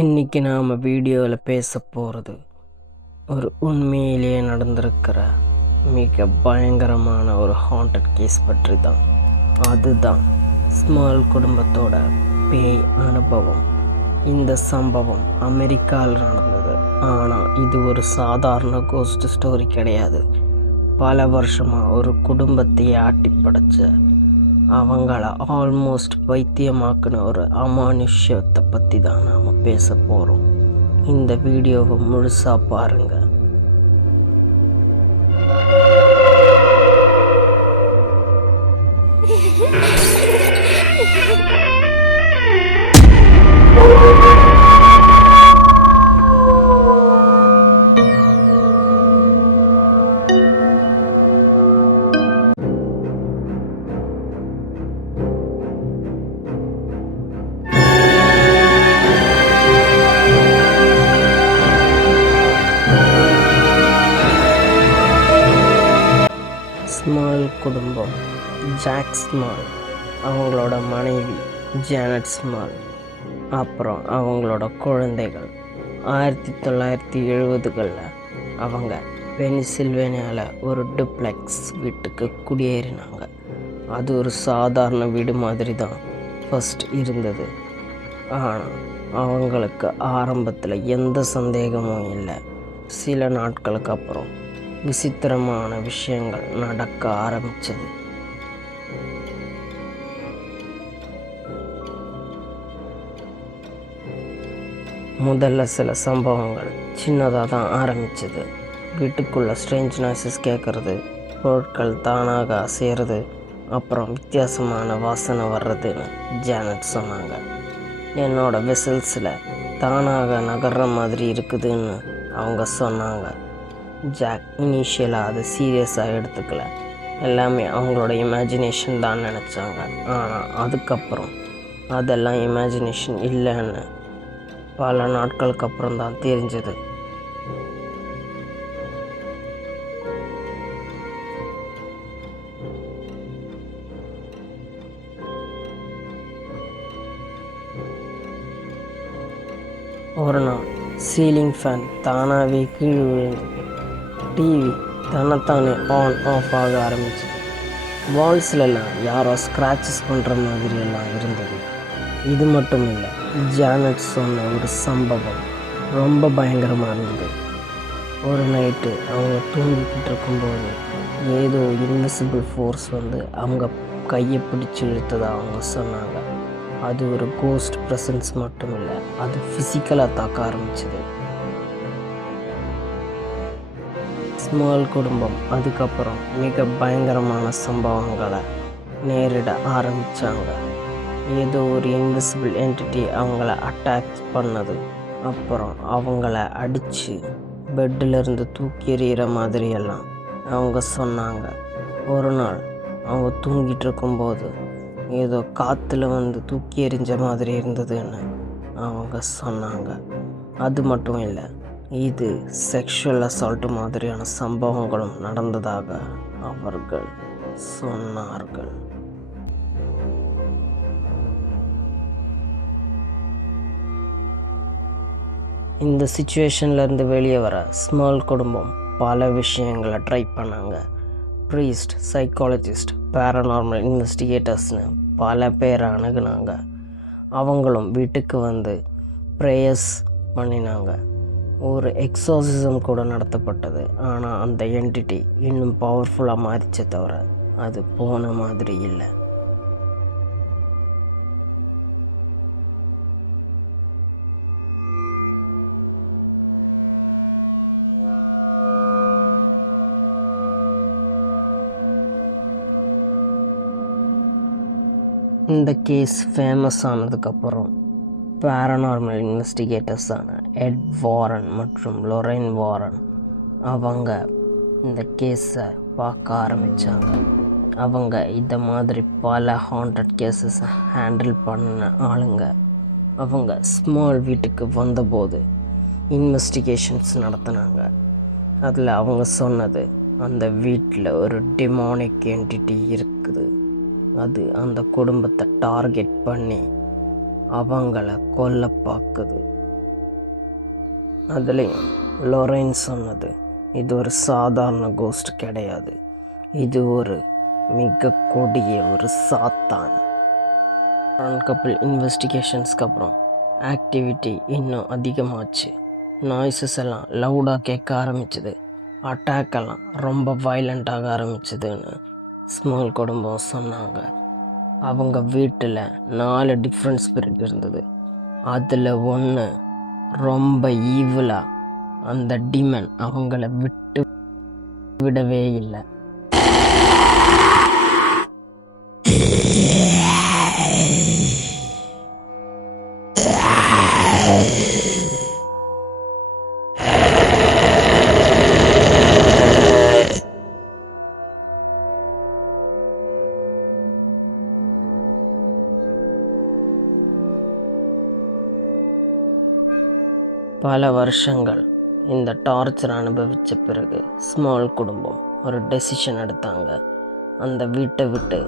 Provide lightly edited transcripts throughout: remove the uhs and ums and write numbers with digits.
இன்றைக்கி நாம் வீடியோவில் பேச போகிறது ஒரு உண்மையிலேயே நடந்திருக்கிற மிக பயங்கரமான ஒரு ஹாண்டட் கேஸ் பற்றி தான். அதுதான் ஸ்மால் குடும்பத்தோட பேய் அனுபவம். இந்த சம்பவம் அமெரிக்காவில் நடந்தது. ஆனால் இது ஒரு சாதாரண கோஸ்ட் ஸ்டோரி கிடையாது. பல வருஷமாக ஒரு குடும்பத்தையே ஆட்டி படைச்ச, அவங்கள ஆல்மோஸ்ட் பைத்தியமாக்குன ஒரு அமானுஷ்யத்தை பற்றி தான் நாம் பேச போகிறோம். இந்த வீடியோவை முழுசாக பாருங்கள். ஸ்மால் குடும்பம். ஜாக் ஸ்மால், அவங்களோட மனைவி ஜானட் ஸ்மால், அப்புறம் அவங்களோட குழந்தைகள். 1970களில் அவங்க பெனிசில்வேனியாவில் ஒரு டூப்ளெக்ஸ் வீட்டுக்கு குடியேறினாங்க. அது ஒரு சாதாரண வீடு மாதிரி தான் ஃபஸ்ட் இருந்தது. ஆனால் அவங்களுக்கு ஆரம்பத்தில் எந்த சந்தேகமும் இல்லை. சில நாட்களுக்கு அப்புறம் விசித்திரமான விஷயங்கள் நடக்க ஆரம்பித்தது. முதல்ல சில சம்பவங்கள் சின்னதாக தான் ஆரம்பிச்சது. வீட்டுக்குள்ளே ஸ்ட்ரேஞ்ச் நாய்ஸஸ் கேட்குறது, பொருட்கள் தானாக அசைகிறது, அப்புறம் வித்தியாசமான வாசனை வர்றதுன்னு ஜானட் சொன்னாங்க. என்னோட வெசல்ஸில் தானாக நகர்ற மாதிரி இருக்குதுன்னு அவங்க சொன்னாங்க. ஜாக் இனிஷியலாக அதை சீரியஸாக எடுத்துக்கல. எல்லாமே அவங்களோட இமேஜினேஷன் தான் நினச்சாங்க. ஆனால் அதுக்கப்புறம் அதெல்லாம் இமேஜினேஷன் இல்லைன்னு பல நாட்களுக்கு அப்புறம் தான் தெரிஞ்சது. ஒரு நாள் சீலிங் ஃபேன் தானாகவே கீழ் விழுந்தது. டிவி தன்னைத்தானே ஆன் ஆஃப் ஆக ஆரம்பிச்சது. வால்ஸ்லாம் யாரோ ஸ்க்ராச்சஸ் பண்ணுற மாதிரியெல்லாம் இருந்தது. இது மட்டும் இல்லை, ஜானட் சொன்ன ஒரு சம்பவம் ரொம்ப பயங்கரமாக இருந்தது. ஒரு நைட்டு அவங்க தூங்கிக்கிட்டு இருக்கும்போது ஏதோ இன்விசிபிள் ஃபோர்ஸ் வந்து அவங்க கையை பிடிச்சி இழுத்ததாக அவங்க சொன்னாங்க. அது ஒரு கோஸ்ட் ப்ரெசன்ஸ் மட்டும் இல்லை, அது ஃபிசிக்கலாக தாக்க ஆரம்பிச்சது. ஸ்மால் குடும்பம் அதுக்கப்புறம் மிக பயங்கரமான சம்பவங்களை நேரிட ஆரம்பித்தாங்க. ஏதோ ஒரு இன்விசிபிள் என்டிட்டி அவங்கள அட்டாக் பண்ணது, அப்புறம் அவங்கள அடித்து பெட்டிலிருந்து தூக்கி எறிகிற மாதிரியெல்லாம் அவங்க சொன்னாங்க. ஒரு நாள் அவங்க தூங்கிட்டு இருக்கும்போது ஏதோ காற்றுல வந்து தூக்கி எறிஞ்ச மாதிரி இருந்ததுன்னு அவங்க சொன்னாங்க. அது மட்டும் இல்லை, இது செக்ஷுவல் அசால்ட் மாதிரியான சம்பவங்களும் நடந்ததாக அவர்கள் சொன்னார்கள். இந்த சிச்சுவேஷன்லேருந்து வெளியே வர ஸ்மால் குடும்பம் பல விஷயங்களை ட்ரை பண்ணாங்க. ப்ரீஸ்ட், சைக்காலஜிஸ்ட், பேரநார்மல் இன்வெஸ்டிகேட்டர்ஸ்னு பல பேரை அணுகுனாங்க. அவங்களும் வீட்டுக்கு வந்து ப்ரேயர்ஸ் பண்ணினாங்க. ஒரு எக்ஸாசிசம் கூட நடத்தப்பட்டது. ஆனால் அந்த என்டிட்டி இன்னும் பவர்ஃபுல்லாக மாறிச்சே தவிர அது போன மாதிரி இல்லை. இந்த கேஸ் ஃபேமஸ் ஆனதுக்கப்புறம் பேரநார்மல் இன்வெஸ்டிகேட்டர்ஸான எட் வாரன் மற்றும் லொரைன் வாரன் அவங்க இந்த கேஸை பார்க்க ஆரம்பித்தாங்க. அவங்க இந்த மாதிரி பல ஹாண்டட் கேஸஸை ஹேண்டில் பண்ண ஆளுங்க. அவங்க ஸ்மால் வீட்டுக்கு வந்தபோது இன்வெஸ்டிகேஷன்ஸ் நடத்தினாங்க. அதில் அவங்க சொன்னது, அந்த வீட்டில் ஒரு டிமானிக் என்டிட்டி இருக்குது. அது அந்த குடும்பத்தை டார்கெட் பண்ணி அவங்கள கொல்ல பார்க்குது. அதுலேயும் லொரைன் சொன்னது இது ஒரு சாதாரண கோஸ்ட் கிடையாது, இது ஒரு மிக கொடிய ஒரு சாத்தான். கப்பிள் இன்வெஸ்டிகேஷன்ஸ்க்கு அப்புறம் ஆக்டிவிட்டி இன்னும் அதிகமாச்சு. நாய்ஸஸ் எல்லாம் லவுடாக கேட்க ஆரம்பிச்சுது, அட்டாக் எல்லாம் ரொம்ப வைலண்ட்டாக ஆரம்பிச்சதுன்னு ஸ்மால் குடும்பம் சொன்னாங்க. அவங்க வீட்டில் 4 டிஃப்ரெண்ட் ஸ்பிரிட் இருந்தது. அதில் ஒன்று ரொம்ப ஈவிலாக அந்த டிமன் அவங்கள விட்டு விடவே இல்லை. பல வருஷங்கள் இந்த டார்ச்சர் அனுபவித்த பிறகு ஸ்மால் குடும்பம் ஒரு டெசிஷன் எடுத்தாங்க. அந்த வீட்டை விட்டு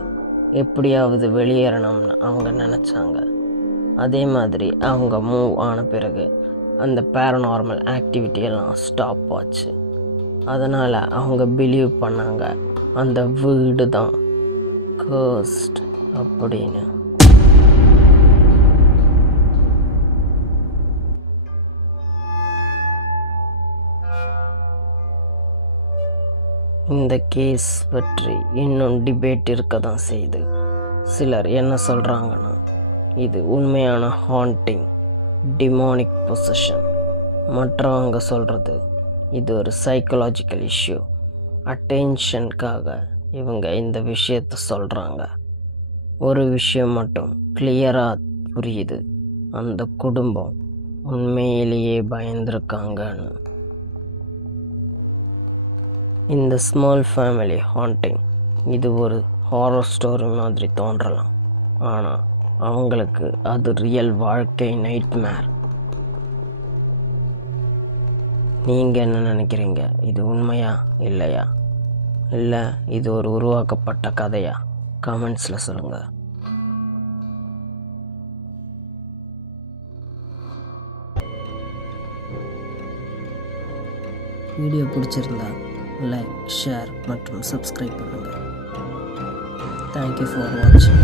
எப்படியாவது வெளியேறணும்னு அவங்க நினச்சாங்க. அதே மாதிரி அவங்க மூவ் ஆன பிறகு அந்த பேரநார்மல் ஆக்டிவிட்டியெல்லாம் ஸ்டாப் ஆச்சு. அதனால் அவங்க பிலீவ் பண்ணாங்க அந்த வீடு தான் கர்ஸ்ட் அப்படின்னு. இந்த கேஸ் பற்றி இன்னும் டிபேட் இருக்க தான் செய்யுது. சிலர் என்ன சொல்கிறாங்கன்னா இது உண்மையான ஹாண்டிங், டிமானிக் பொசஷன். மற்றவங்க சொல்கிறது இது ஒரு சைக்கலாஜிக்கல் இஷ்யூ, அட்டென்ஷனுக்காக இவங்க இந்த விஷயத்தை சொல்கிறாங்க. ஒரு விஷயம் மட்டும் கிளியராக புரியுது, அந்த குடும்பம் உண்மையிலேயே பயந்துருக்காங்கன்னு. இந்த ஸ்மால் ஃபேமிலி ஹாண்டிங் இது ஒரு ஹாரர் ஸ்டோரி மாதிரி தோன்றலாம், ஆனால் அவங்களுக்கு அது ரியல் வாழ்க்கை நைட்மேர். நீங்கள் என்ன நினைக்கிறீங்க? இது உண்மையா இல்லையா, இல்லை இது ஒரு உருவாக்கப்பட்ட கதையா? கமெண்ட்ஸில் சொல்லுங்கள். வீடியோ பிடிச்சிருந்தா லைக், ஷேர் மற்றும் சப்ஸ்கிரைப் பண்ணுங்கள். தேங்க்யூ ஃபார் வாட்சிங்.